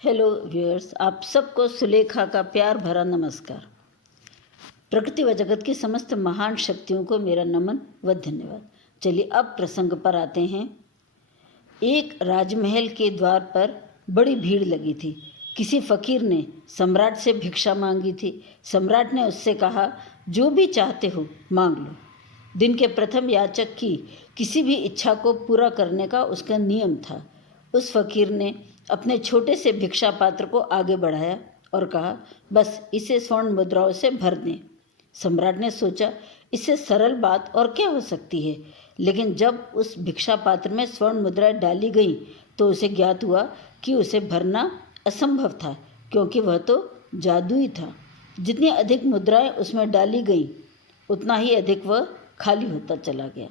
Hello viewers, आप सबको सुलेखा का प्यार भरा नमस्कार। प्रकृति व जगत की समस्त महान शक्तियों को मेरा नमन व धन्यवाद। चलिए अब प्रसंग पर आते हैं। एक राजमहल के द्वार पर बड़ी भीड़ लगी थी। किसी फकीर ने सम्राट से भिक्षा मांगी थी। सम्राट ने उससे कहा, जो भी चाहते हो मांग लो। दिन के प्रथम याचक की किसी भी इच्छा को पूरा करने का उसका नियम था। उस फकीर ने अपने छोटे से भिक्षा पात्र को आगे बढ़ाया और कहा, बस इसे स्वर्ण मुद्राओं से भर दें। सम्राट ने सोचा, इससे सरल बात और क्या हो सकती है। लेकिन जब उस भिक्षा पात्र में स्वर्ण मुद्राएं डाली गईं तो उसे ज्ञात हुआ कि उसे भरना असंभव था, क्योंकि वह तो जादुई था। जितनी अधिक मुद्राएं उसमें डाली गईं उतना ही अधिक वह खाली होता चला गया।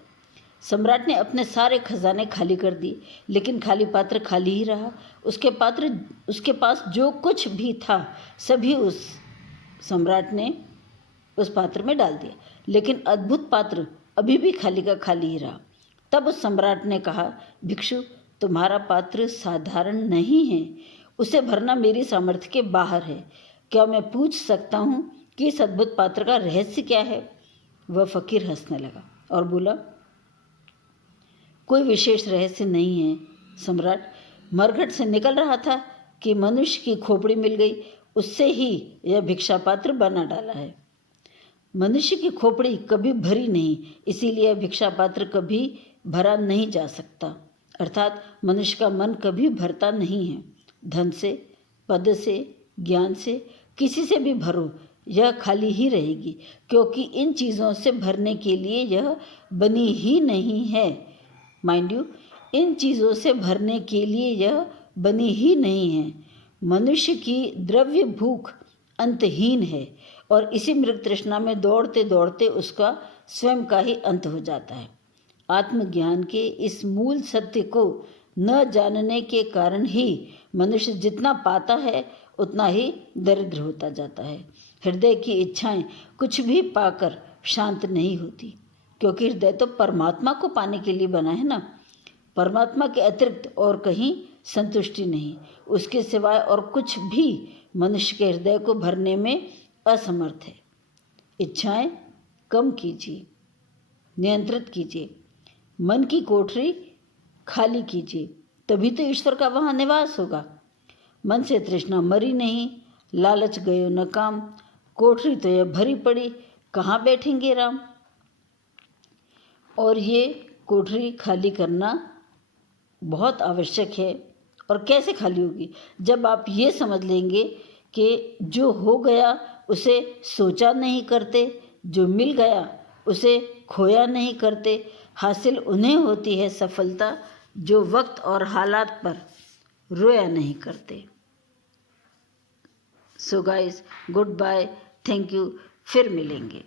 सम्राट ने अपने सारे खजाने खाली कर दिए, लेकिन खाली पात्र खाली ही रहा। उसके पास जो कुछ भी था सभी उस सम्राट ने उस पात्र में डाल दिया, लेकिन अद्भुत पात्र अभी भी खाली का खाली ही रहा। तब उस सम्राट ने कहा, भिक्षु, तुम्हारा पात्र साधारण नहीं है, उसे भरना मेरी सामर्थ्य के बाहर है। क्या मैं पूछ सकता हूँ कि इस अद्भुत पात्र का रहस्य क्या है? वह फकीर हंसने लगा और बोला, कोई विशेष रहस्य नहीं है सम्राट। मरघट से निकल रहा था कि मनुष्य की खोपड़ी मिल गई, उससे ही यह भिक्षा पात्र बना डाला है। मनुष्य की खोपड़ी कभी भरी नहीं, इसीलिए भिक्षा पात्र कभी भरा नहीं जा सकता। अर्थात मनुष्य का मन कभी भरता नहीं है। धन से, पद से, ज्ञान से, किसी से भी भरो, यह खाली ही रहेगी, क्योंकि इन चीज़ों से भरने के लिए यह बनी ही नहीं है। माइंड यू, इन चीज़ों से भरने के लिए यह बनी ही नहीं है। मनुष्य की द्रव्य भूख अंतहीन है और इसी मृग तृष्णा में दौड़ते दौड़ते उसका स्वयं का ही अंत हो जाता है। आत्मज्ञान के इस मूल सत्य को न जानने के कारण ही मनुष्य जितना पाता है उतना ही दरिद्र होता जाता है। हृदय की इच्छाएं कुछ भी पाकर शांत नहीं होती, क्योंकि हृदय तो परमात्मा को पाने के लिए बना है ना। परमात्मा के अतिरिक्त और कहीं संतुष्टि नहीं, उसके सिवाय और कुछ भी मनुष्य के हृदय को भरने में असमर्थ है। इच्छाएं कम कीजिए, नियंत्रित कीजिए, मन की कोठरी खाली कीजिए, तभी तो ईश्वर का वहाँ निवास होगा। मन से तृष्णा मरी नहीं, लालच गयो न काम, कोठरी तो यह भरी पड़ी, कहाँ बैठेंगे राम। और ये कोठरी खाली करना बहुत आवश्यक है। और कैसे खाली होगी? जब आप ये समझ लेंगे कि जो हो गया उसे सोचा नहीं करते, जो मिल गया उसे खोया नहीं करते। हासिल उन्हें होती है सफलता जो वक्त और हालात पर रोया नहीं करते। So guys, goodbye, thank you, फिर मिलेंगे।